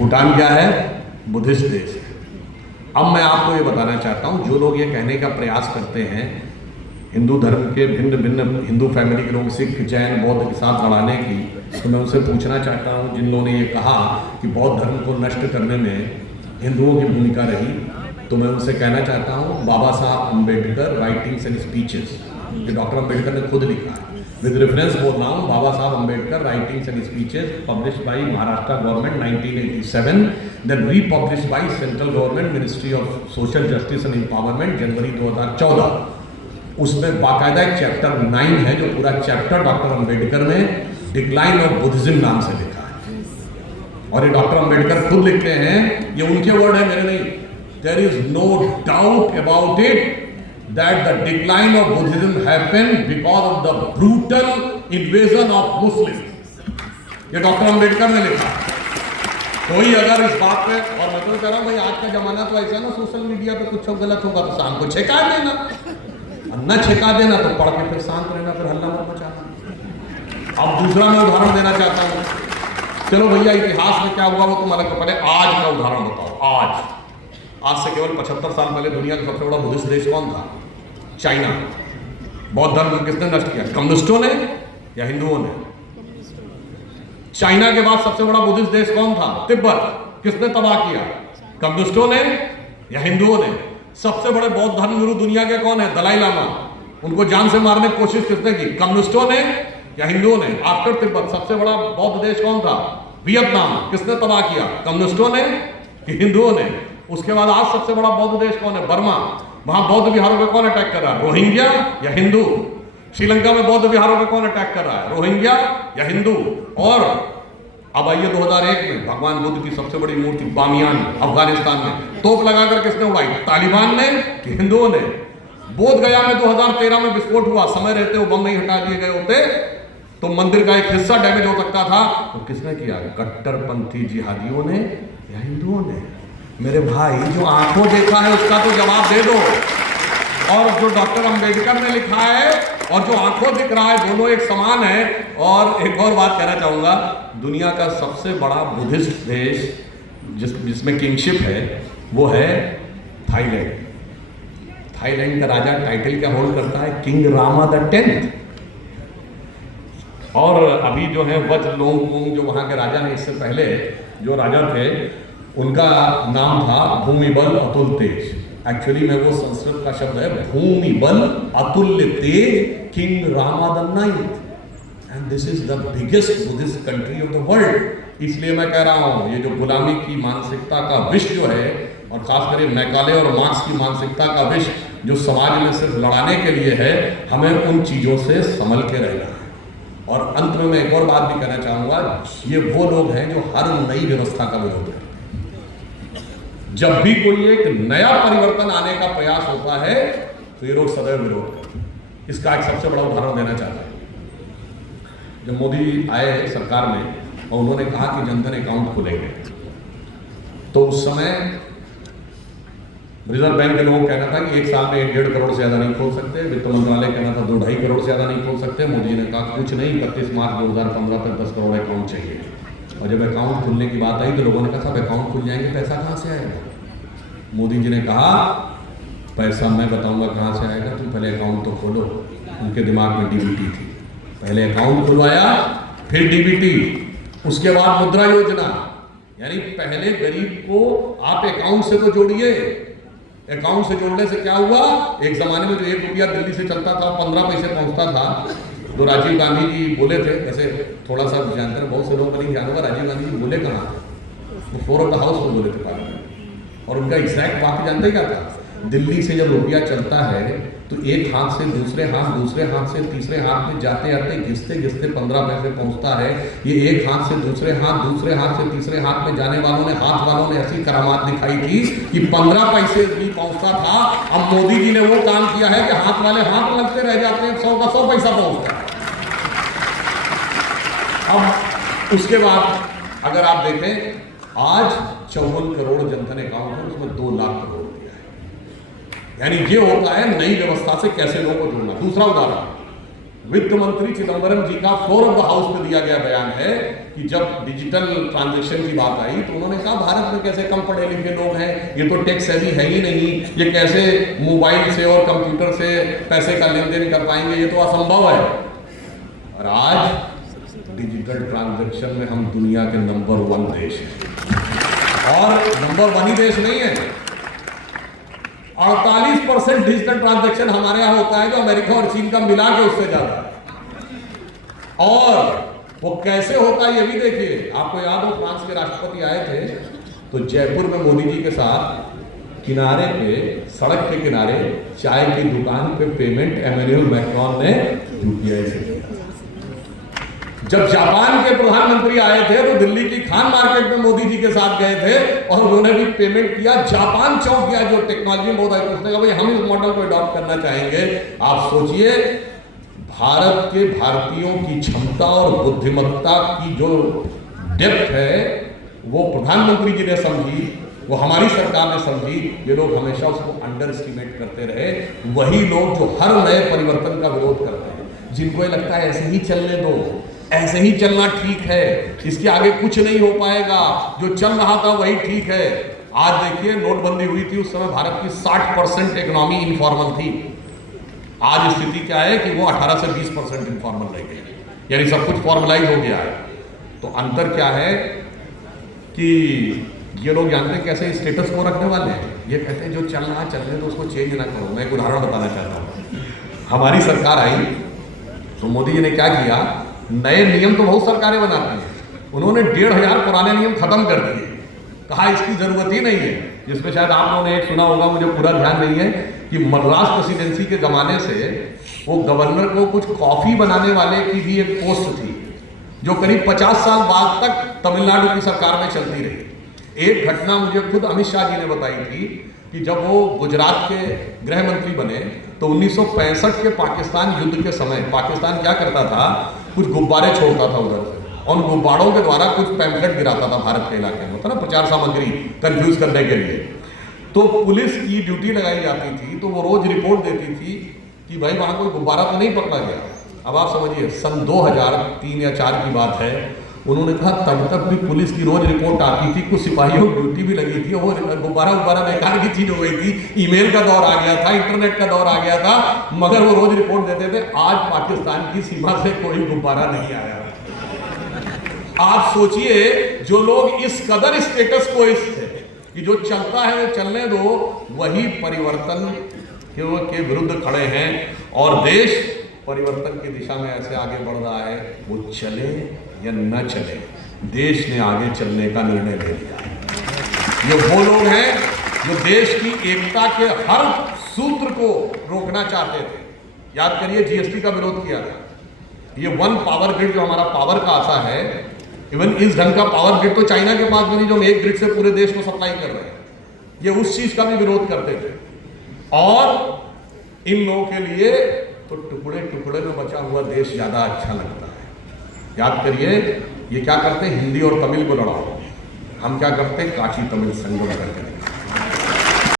भूटान क्या है? बुद्धिस्ट देश है। अब मैं आपको ये बताना चाहता हूँ, जो लोग ये कहने का प्रयास करते हैं हिंदू धर्म के भिन्न भिन्न हिंदू फैमिली के लोग सिख, जैन, बौद्ध के साथ लड़ाने की, तो मैं उनसे पूछना चाहता हूँ, जिन लोगों ने ये कहा कि बौद्ध धर्म को नष्ट करने में हिंदुओं की भूमिका रही, तो मैं उनसे कहना चाहता हूँ Baba Saheb Ambedkar writings and speeches, ये डॉक्टर अम्बेडकर ने खुद लिखा है, विद रेफरेंस बोल रहा हूँ, Baba Saheb Ambedkar writings and speeches published by Maharashtra government 1987, then republished by central government ministry of social justice and empowerment January 2014। उसमें बाकायदा एक चैप्टर 9 है, जो पूरा चैप्टर डॉक्टर अम्बेडकर ने डिक्लाइन ऑफ बुद्धिज्म नाम से लिखा है। और ये डॉक्टर अम्बेडकर खुद लिखते हैं, ये उनके वर्ड है, मेरे नहीं। There is no doubt about it that the decline of Buddhism happened because of the brutal invasion of Muslims। ये डॉक्टर अम्बेडकर ने लिखा। कोई अगर इस बात पे, और मैं तो कह रहा हूँ भाई आज का जमाना तो ऐसा ना, सोशल मीडिया पे कुछ गलत होगा तो शाम को छिका देना, और न छिका देना तो पढ़ के फिर शांत रहना, फिर हल्ला मत मचाना। अब दूसरा मैं उदाहरण देना चाहता हूँ। चलो भैया इतिहास में क्या हुआ वो तुम अलग, पहले आज का उदाहरण बताओ। आज से केवल 75 साल पहले दुनिया का सबसे बड़ा बुद्धिस्ट देश कौन था? चाइना। बौद्ध धर्म को किसने नष्ट किया? कम्युनिस्टों ने या हिंदुओं ने? चाइना के बाद सबसे बड़ा बुद्धिस्ट देश कौन था? तिब्बत। किसने तबाह किया? कम्युनिस्टों ने या हिंदुओं ने? सबसे बड़े बौद्ध धर्म गुरु दुनिया के कौन है? दलाई लामा। उनको जान से मारने की कोशिश किसने की? कम्युनिस्टों ने या हिंदुओं ने? आफ्टर तिब्बत सबसे बड़ा बौद्ध देश कौन था? वियतनाम। किसने तबाह किया? कम्युनिस्टों ने कि हिंदुओं ने? उसके बाद आज सबसे बड़ा बौद्ध देश कौन है? बर्मा। वहां बौद्ध विहारों पे कौन अटैक कर रहा है? रोहिंग्या या हिंदू? श्रीलंका में बौद्ध विहारों पे कौन अटैक कर रहा है? रोहिंग्या या हिंदू? और अब आइए 2001 में भगवान बुद्ध की सबसे बड़ी मूर्ति बामियान अफगानिस्तान में तोप लगाकर किसने उड़ाई? तालिबान ने कि हिंदुओं ने? बोध गया में 2013 में विस्फोट हुआ, समय रहते वो बम नहीं हटा दिए गए होते तो मंदिर का एक हिस्सा डैमेज हो सकता था, तो किसने किया? कट्टरपंथी जिहादियों ने या हिंदुओं ने? मेरे भाई जो आंखों देखा है उसका तो जवाब दे दो, और जो डॉक्टर अम्बेडकर ने लिखा है और जो आंखों दिख रहा है, दोनों एक समान है। और एक और बात कहना चाहूंगा, दुनिया का सबसे बड़ा बुद्धिस्ट देश जिसमें किंगशिप है वो है थाईलैंड। थाईलैंड का राजा टाइटल क्या होल्ड करता है? King Rama the 10th। और अभी जो है वज्रलोंगकुंग जो वहां के राजा हैं, इससे पहले जो राजा थे उनका नाम था भूमिबल अतुल तेज। एक्चुअली में वो संस्कृत का शब्द है Bhumibol Adulyadej, king Rama the 9th, and this is the biggest Buddhist country of the world. इसलिए मैं कह रहा हूँ, ये जो गुलामी की मानसिकता का विष जो है, और खासकर मैकाले और मार्क्स की मानसिकता का विष जो समाज में सिर्फ लड़ाने के लिए है, हमें उन चीजों से संभल के रहना है। और अंत में मैं एक और बात भी कहना चाहूंगा, ये वो लोग हैं जो हर नई व्यवस्था का विरोध करते हैं। जब भी कोई एक नया परिवर्तन आने का प्रयास होता है तो ये लोग सदैव विरोध करते हैं। इसका एक सबसे बड़ा उदाहरण देना चाहता हूं। जब मोदी आए सरकार में और उन्होंने कहा कि जनधन अकाउंट खोलेंगे, तो उस समय रिजर्व बैंक के लोगों को कहना था कि एक साल में 1-1.5 करोड़ से ज्यादा नहीं खोल सकते। वित्त मंत्रालय कहना था 2-2.5 करोड़ से ज्यादा नहीं खोल सकते। मोदी जी ने कहा कुछ नहीं, 31 मार्च 2015 तक 10 करोड़ अकाउंट चाहिए। और जब अकाउंट खुलने की बात आई तो लोगों ने कहा साहब अकाउंट खुल जाएंगे, पैसा कहाँ से आएगा? मोदी जी ने कहा पैसा मैं बताऊंगा कहाँ से आएगा, तुम पहले अकाउंट तो खोलो। उनके दिमाग में डीबीटी थी, पहले अकाउंट खुलवाया फिर डीबीटी, उसके बाद मुद्रा योजना। यानी पहले गरीब को आप अकाउंट से तो जोड़िए। अकाउंट से जोड़ने से क्या हुआ? एक जमाने में जो 1 रुपया दिल्ली से चलता था 15 पैसे पहुंचता था। तो राजीव गांधी जी बोले थे, ऐसे थोड़ा सा जानकर बहुत से लोगों को नहीं ध्यान होगा, राजीव गांधी जी बोले कहाँ? वो फ्लोर ऑफ द हाउस में बोले थे पार्लियामेंट। और उनका एग्जैक्ट वाक्य जानते क्या था? दिल्ली से जब रुपया चलता है तो एक हाथ से दूसरे हाथ से तीसरे हाथ में जाते जाते घिसते घिसते 15 पैसे पहुंचता है। ये एक हाथ से दूसरे हाथ से तीसरे हाथ में जाने वालों ने, हाथ वालों ने ऐसी करामात दिखाई थी कि 15 पैसे भी पहुंचता था। अब मोदी जी ने वो काम किया है कि हाथ वाले हाथ लगते रह जाते हैं, 100 का 100 पैसा पहुंचता है। अब उसके बाद अगर आप देखें, आज 54 करोड़ जनधन अकाउंट है, उसमें 2 लाख करोड़ दिया है। यानी ये होता है नई व्यवस्था से कैसे लोगों को जोड़ना। दूसरा उदाहरण, वित्त मंत्री चिदम्बरम जी का फ्लोर ऑफ द हाउस पे दिया गया बयान है कि जब डिजिटल ट्रांजैक्शन की बात आई तो उन्होंने कहा भारत में कैसे कम पढ़े लिखे लोग हैं, ये तो टेक सेवी है ही नहीं, ये कैसे मोबाइल से और कंप्यूटर से पैसे का लेन देन कर पाएंगे, ये तो असंभव है। और आज डिजिटल ट्रांजैक्शन में हम दुनिया के नंबर 1 देश हैं, और नंबर 1 ही देश नहीं है, 48% डिजिटल ट्रांजैक्शन हमारे यहाँ होता है जो अमेरिका और चीन का मिला के उससे ज्यादा है। और वो कैसे होता है ये भी देखिए। आपको याद हो फ्रांस के राष्ट्रपति आए थे तो जयपुर में मोदी जी के साथ किनारे पे, सड़क के किनारे चाय की दुकान पे पेमेंट एमेन्युअल मैक्रोन ने यूपीआई से किया। जब जापान के प्रधानमंत्री आए थे तो दिल्ली की खान मार्केट में मोदी जी के साथ गए थे और उन्होंने भी पेमेंट किया। जापान चौंक गया जो टेक्नोलॉजी में बहुत है, उसने कहा भाई हम इस मॉडल को अडॉप्ट करना चाहेंगे। आप सोचिए भारत के भारतीयों की क्षमता और बुद्धिमत्ता की जो डेप्थ है वो प्रधानमंत्री जी ने समझी, वो हमारी सरकार ने समझी। ये लोग हमेशा उसको अंडर एस्टिमेट करते रहे। वही लोग जो हर नए परिवर्तन का विरोध करते हैं, जिनको ये लगता है ऐसे ही चलने दो, ऐसे ही चलना ठीक है, इसके आगे कुछ नहीं हो पाएगा, जो चल रहा था वही ठीक है। आज देखिए नोटबंदी हुई थी, उस समय भारत की 60% इकोनॉमी इनफॉर्मल थी। आज स्थिति क्या है कि वो 18 से 20% इनफॉर्मल रह गई, यानी सब कुछ फॉर्मलाइज हो गया है। तो अंतर क्या है कि ये लोग जानते हैं कैसे स्टेटस को रखने वाले हैं। ये कहते हैं जो चल रहा है चलने तो उसको चेंज ना करो। मैं एक उदाहरण बताना चाहता हूँ। हमारी सरकार आई तो मोदी जी ने क्या किया, नए नियम तो बहुत सरकारें बनाती हैं, उन्होंने 1500 पुराने नियम खत्म कर दिए। कहा इसकी जरूरत ही नहीं है। जिसमें शायद आप लोगों ने एक सुना होगा, मुझे पूरा ध्यान नहीं है, कि मद्रास प्रेसिडेंसी के जमाने से वो गवर्नर को कुछ कॉफी बनाने वाले की भी एक पोस्ट थी जो करीब 50 साल बाद तक तमिलनाडु की सरकार में चलती रही। एक घटना मुझे खुद अमित शाह जी ने बताई थी कि जब वो गुजरात के गृह मंत्री बने तो 1965 के पाकिस्तान युद्ध के समय पाकिस्तान क्या करता था, कुछ गुब्बारे छोड़ता था उधर से, और उन गुब्बारों के द्वारा कुछ पैम्फलेट गिराता था भारत के इलाके में, मतलब प्रचार सामग्री कंफ्यूज करने के लिए। तो पुलिस की ड्यूटी लगाई जाती थी, तो वो रोज रिपोर्ट देती थी कि भाई वहाँ कोई गुब्बारा तो नहीं पकड़ा गया। अब आप समझिए सन 2003 या 4 की बात है। उन्होंने कहा तब तक भी पुलिस की रोज रिपोर्ट आती थी, कुछ सिपाहियों की ड्यूटी भी लगी थी, वो गुब्बारा बेकार की चीज हो गई थी। ईमेल का दौर आ गया था, इंटरनेट का दौर आ गया था, मगर वो रोज रिपोर्ट देते थे। आज पाकिस्तान की सीमा से कोई गुब्बारा नहीं आया। आप सोचिए जो लोग इस कदर स्टेटस को थे कि जो चलता है वो चलने दो, वही परिवर्तन के विरुद्ध खड़े हैं। और देश परिवर्तन की दिशा में ऐसे आगे बढ़ रहा है, वो चले या न चले, देश ने आगे चलने का निर्णय ले लिया है। ये वो लोग हैं जो देश की एकता के हर सूत्र को रोकना चाहते थे। याद करिए जीएसटी का विरोध किया था। ये वन पावर ग्रिड जो हमारा पावर का आशा है, इवन इस ढंग का पावर ग्रिड तो चाइना के पास बनी जो हम एक ग्रिड से पूरे देश को सप्लाई कर रहे हैं। ये उस चीज का भी विरोध करते थे। और इन लोगों के लिए तो टुकड़े टुकड़े में बचा हुआ देश ज्यादा अच्छा लगता है। याद करिए ये क्या करते हैं, हिंदी और तमिल को लड़ाओ, हम क्या करते हैं, काशी तमिल संगम करके